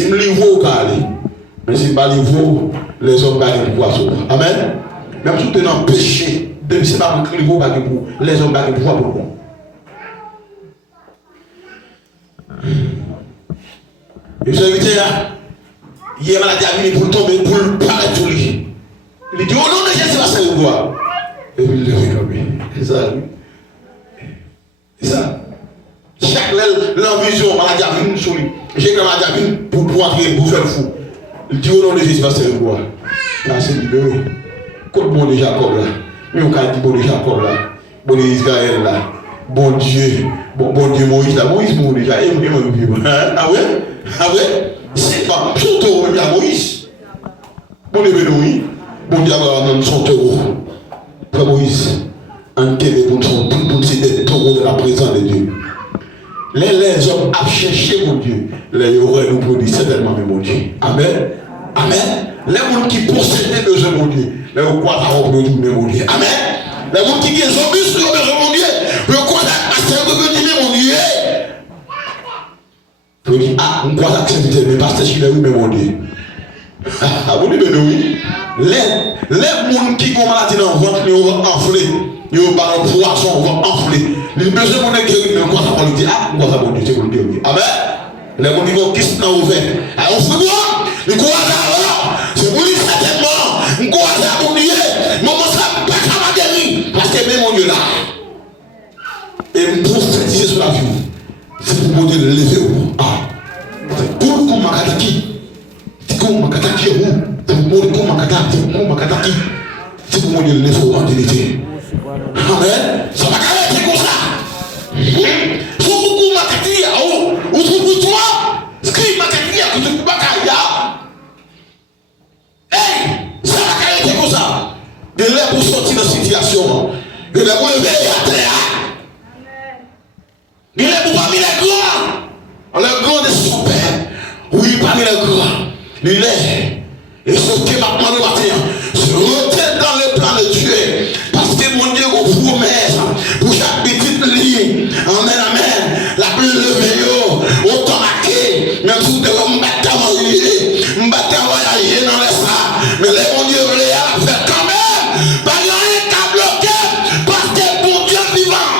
Si je livre au calé, mais si je ne livre, les hommes ne pouvoir sauver. Amen. Même si tu es dans le péché, même si tu pas livre, les hommes ne pouvoir pour vous. Et vous invitez là, il y a maladie à venir pour tomber, pour le paraître sur lui. Il dit, oh non, de Jésus, c'est le bois. Et puis il le fait comme lui. C'est ça, lui. C'est ça. Chaque l'envision, maladie à venir sur lui. J'ai que maladie à venir pour entrer, pour faire le fou. Il dit, oh non, de Jésus, c'est le bois. Là, c'est libéré. Comme bon de Jacob là. Mais on a dit bon de Jacob là. Bon de Israël là. Bon Dieu. Bon Dieu Moïse là. Moïse mort déjà. Et ah ouais? Ah ouais? C'est pas surtout même à Moïse. Bon Dieu oui. Bon Dieu dans son taureau. Frère Moïse. En télé pour c'est taureau de la présence de Dieu. Les hommes à chercher mon Dieu. Les auraient nous produit certainement mon Dieu. Amen. Amen. Les gens qui possèdent besoin de mon Dieu. Les gens qui ont besoin de mon Dieu. Amen. Les gens qui ont besoin de mon Dieu. Les gens qui ont besoin de mon Dieu. Je dis, ah, on croit accepter, mais pasteur, je suis là, oui, mais mon Dieu. Ah, vous dites, oui. Les gens qui ont maladie dans le ventre, ils vont enfler. Ils vont parler de poisson, ils vont enfler. Les besoins de mon Dieu, mais on croit ça, on dit, ah, on croit ça, mon Dieu, c'est mon Dieu. Amen. Les gens qui vont quitter dans ouvert. Alors, on fait quoi? Les croix d'abord, c'est pour lui certainement. On croit ça, mon Dieu. Maman, ça pas qu'à ma guérir. Parce que même mon Dieu là. Et me prophétiser sur la vie. C'est pour mon Dieu le lever. Ah. C'est pour qu'on m'a kataki. C'est pour qu'on m'a kataki. C'est pour mon Dieu qu'on m'a kataki. C'est pour qu'on m'a kataki. C'est pour mon Dieu le lever en vérité. Amen. Ça va carrément comme ça. Faut beaucoup m'a kataki. Ou pour toi. Scribe m'a kataki. Que tu peux pas carrément. Hey, ça va carrément comme ça. De l'air pour sortir de la situation. De l'air pour lever à terre. De l'air pour parmi les grands. Le grand de son père. Oui, parmi les grands. De l'air. Et sauter maintenant le matin. Se retient dans le plan de Dieu. Parce que mon Dieu vous promesse. Pour chaque petite ligne. Amen, amen. La plus levée. Autant marqué. Même si vous devez me battre à voyager. Me battre à voyager dans les ça. Mais les mon Dieu voulait faire quand même. Pas rien qu'à bloquer. Parce que bon Dieu vivant.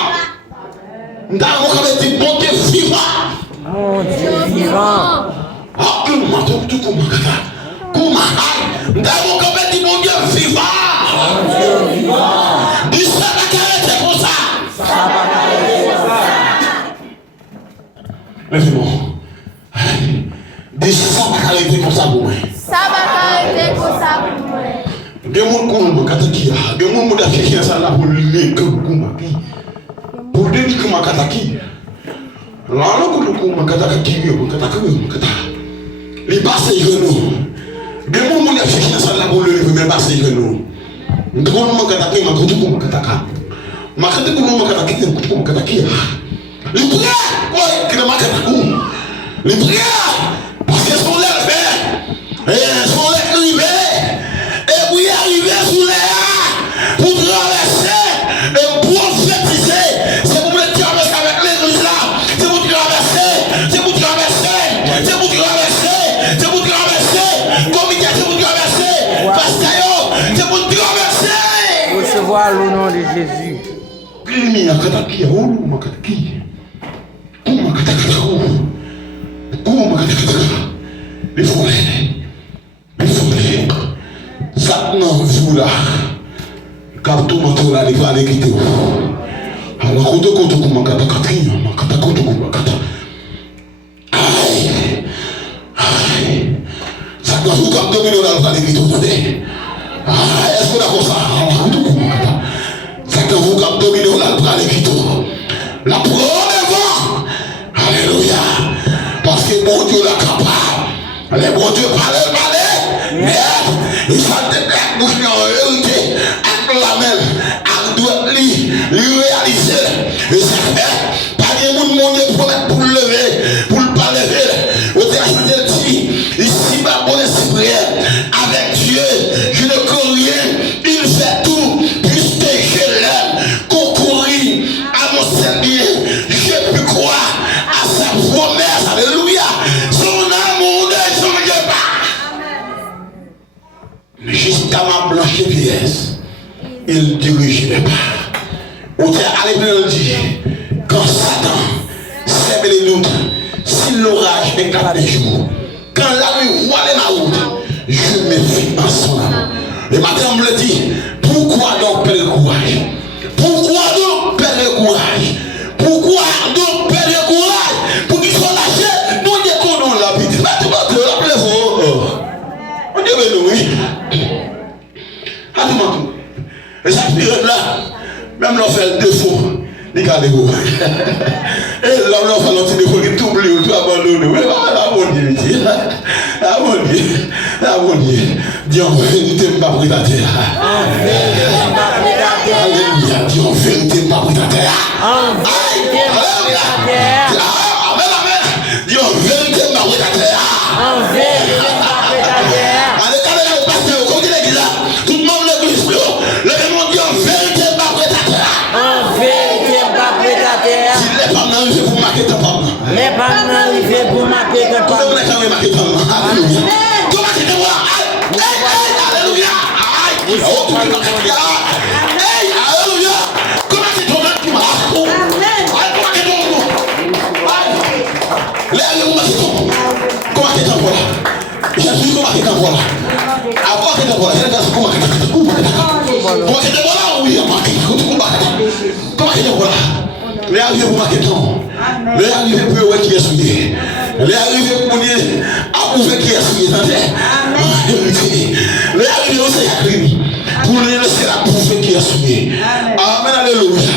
Nous avons quand même dit bon Dieu vivant. Mon Dieu vivant. Ah, que nous m'entendons tout comme un gars. Nous avons quand même dit mon Dieu vivant. Mon Dieu vivant. Dis ça va carréter comme ça. Ça va carréter comme ça. Lève-moi. Dis ça va carréter comme ça pour moi. Ça va carréter comme ça pour moi. Des gens qui ont kataki, des gens qui ont cherché ça là pour lui que kumaki. Pour dire que ma kataki. Là le ma kataki, il passe les genoux. Des gens qui ont cherché ça là pour lui mais passe les genoux. Nous devons kataki ma kutu ma kataka. Ma kataki ma kataki ma kataki. Les prières, ouais, que ma kataki. Les prières parce qu'elles sont levées. Et elles sont levées. Et vous y arrivez sous l'air pour traverser et prophétiser. C'est pour me traverser avec l'église là. C'est pour traverser. C'est pour traverser. C'est pour traverser. C'est pour traverser. Comité, c'est pour traverser. Pasteur, c'est pour traverser. Recevoir le nom de Jésus. Les forêts. Les forêts. Ça non, vous là. Car tout le monde là, il va aller quitter. Alors, quand on compte comme un catacatri, un catacombe comme un catacombe. Aïe. Aïe. Ça doit vous comme 2 millions là, il va aller quitter. Attendez. Aïe, est-ce qu'on a comme ça? Ça doit vous comme 2 millions là, il va aller quitter. La preuve devant. Alléluia. Parce que mon Dieu l'a capable. Les bons dieux parlent, mais ils sont des blagues bouches en vérité, avec la même, avec doit lui réaliser. Et ça fait, pas de monde pour le lever, pour le pas lever. Au dernier dit, ici, ma bonne esprit, avec Dieu, je ne connais rien, il fait tout, puisque je l'aime, concourir à mon Seigneur, je peux croire à sa promesse, alléluia, son amour de il dirigerait pas. On t'a allé bien dit, quand Satan sème les doutes, si l'orage éclate les jours, quand la nuit voit les maroutes, je me fie en son amour. Le matin, on me le dit, pourquoi donc perdre le courage? Pourquoi donc perdre le courage? Pourquoi donc perdre le courage? Pour qu'ils soient lâchés, nous déconnons la vie. Mais tout le monde, la plaie, on dit, mais oui. Attends, et cette période-là, même l'on fait le défaut, les gars, les gars. Et l'on fait l'autre défaut, qui t'oublie, tu abandonnes. Oui, la bonne Dieu, la bonne Dieu, la bonne Dieu. Dis en vérité, je ne pas pris ta terre. Alléluia, dis en vérité, je ne pas pris ta terre. Alléluia. Amen, amen. Dis en vérité, je ne pas pris ta terre. En vérité, je ne pas pris ta terre. Allez, quand le pasteur, quand il est là, tout le monde le dit, le démon dit en vérité, je ne pas pris ta terre. En vérité, je ne pas pris ta terre. Si les femmes n'arrivent pour marquer ton papa. Les femmes n'arrivent pour marquer ton papa. Tout le monde est quand même marqué ton papa. Alléluia. Tout le monde est quand même. Alléluia. Alléluia. Comment c'est ton âme qui m'a? Comment c'est ton âme? Comment c'est ton âme? Jésus, comment c'est ton âme? Avant que tu vois, je regarde comment c'est ton âme. Comment c'est ton âme? Oui, comment c'est ton âme? Les arrivés pour marquer ton. Les arrivés pour voir qui est souillé. Les arrivés pour dire approuver qui est souillé. Les arrivés aussi à Christ. Pour nous laisser approuver qui est souillé. Amen, alléluia.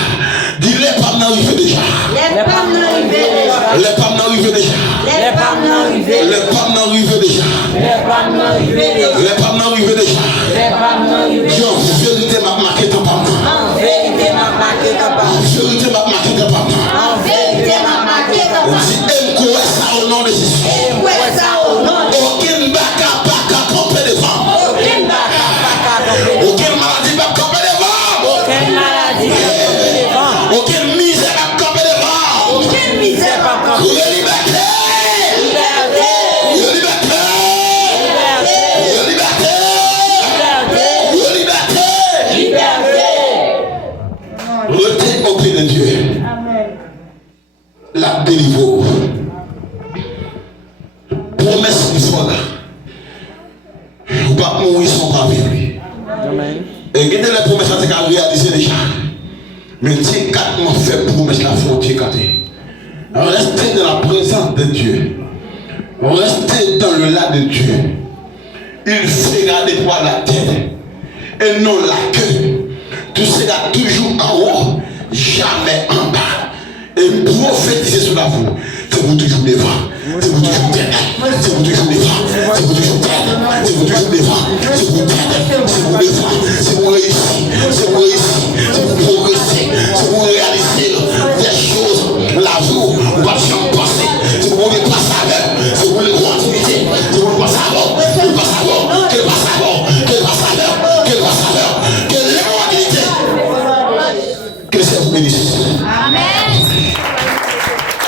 Dis les femmes n'arrivent déjà. Les femmes n'arrivent déjà. Les femmes n'arrivent déjà. Les femmes n'arrivent déjà. Les femmes n'arrivent déjà. Les femmes n'arrivent déjà. Les femmes n'arrivent déjà. Les femmes n'arrivent déjà. En vérité, m'a marqué ton papa. En vérité, m'a marqué ton papa. En vérité, m'a marqué ton papa. En vérité, m'a marqué ton papa. On dit, aime-moi ça au nom de Jésus. Aime-moi ça au nom de Jésus. Aucune baka camper devant. Aucune baka camper devant. Aucune maladie va camper devant. Aucune maladie va camper devant. Aucune misère va camper devant. Aucune misère va camper devant. Liberté. Liberté. Liberté. Liberté. Liberté. Liberté. Retiens auprès de Dieu. La délivrance. Promesse du soir là. Vous ne pas mourir sans pas vivre. Et regardez les promesses que tu as réalisées déjà. Mais tu es 4 mois fait promesse la frontière. Restez dans la présence de Dieu. Restez dans le lac de Dieu. Il fera de toi la tête et non la queue. Tu seras toujours en haut, jamais en bas. Et prophétiser sur la vous. C'est vous toujours devant. C'est vous toujours derrière. C'est vous toujours devant. C'est vous toujours derrière. C'est vous toujours devant. C'est vous derrière. C'est vous devant.